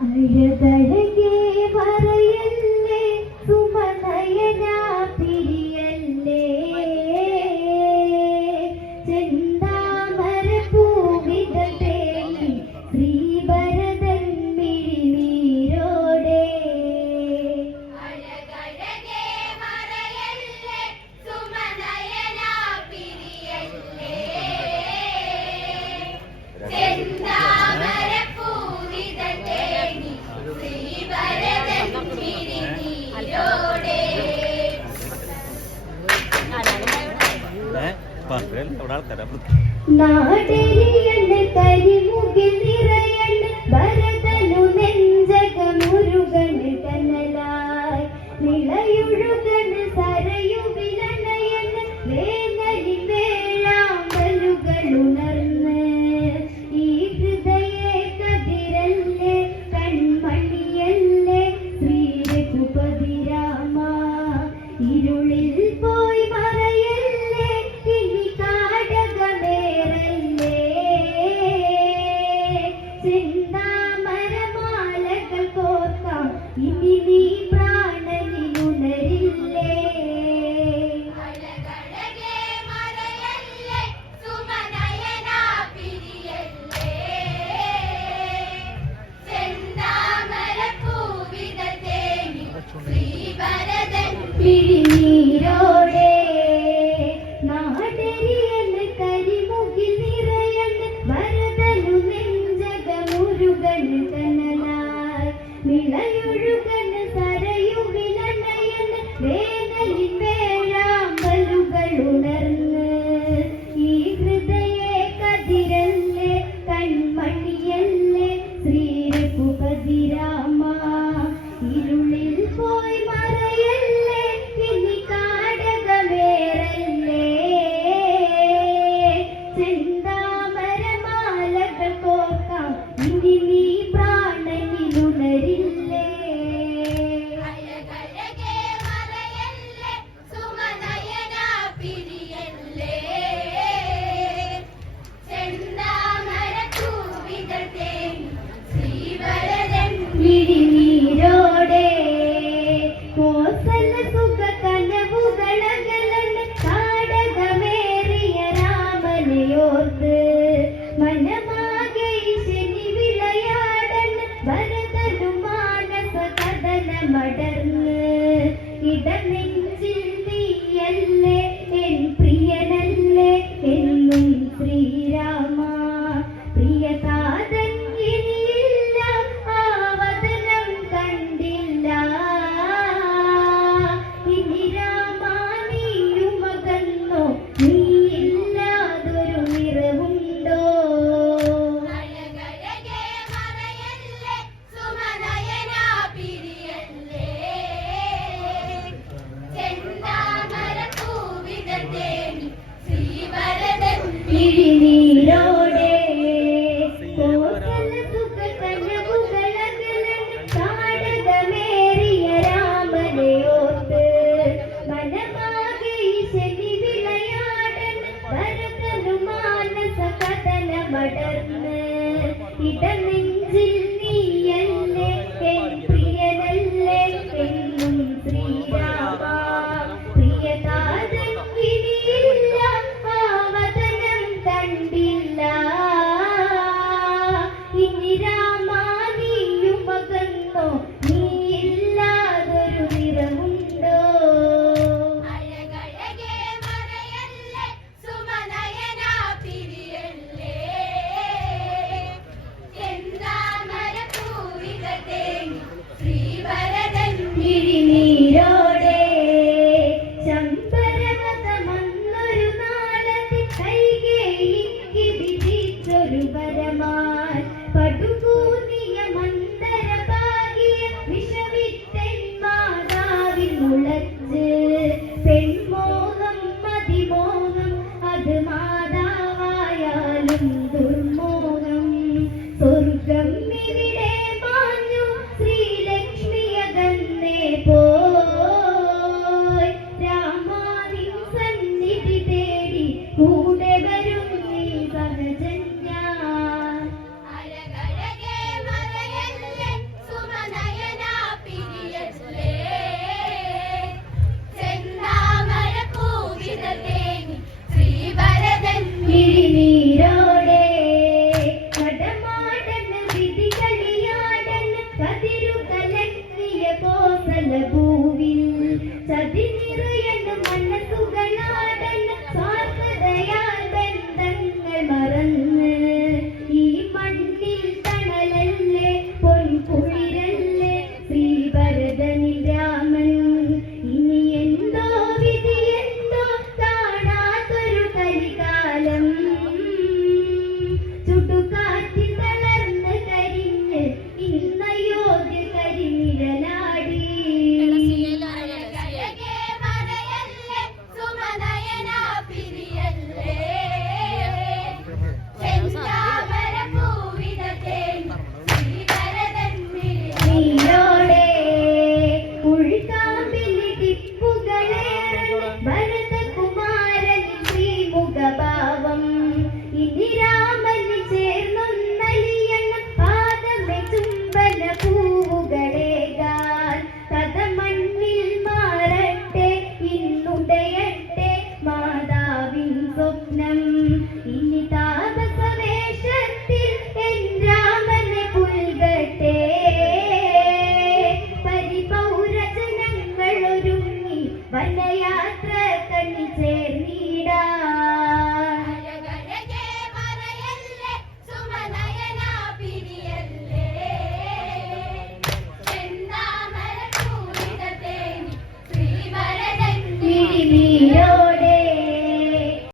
ಹೃದಯಕ್ಕೆ ಬರ നാടരിയണ് കരിമുകിൽ നിറയണ് ഭരതനു നെഞ്ചകമുരുകണ് കനലായി നിളയൊഴുകണ് സരയു വിലണയണ് വേനലിൻ വേഴാമ്പലുകളുണർന്ന് ഈ ഹൃദയ കതിരല്ലേ കൺമണിയല്ലേ ശ്രീരഘുപതിരാമ. ഇരുളിൽ ശ്രീവരദൻ പിഴിനീരോടെ നാടരിയന് കരിമുകിൽ നിറയണ് ഭരതനു നെഞ്ചകമുരുകണ് കനലായി നിളയൊഴുകണ് സരയു വിലണയണ് വേനലിൻ വേഴാമ്പലുകൾ He then made പടർന്ന് ഇടം உலகு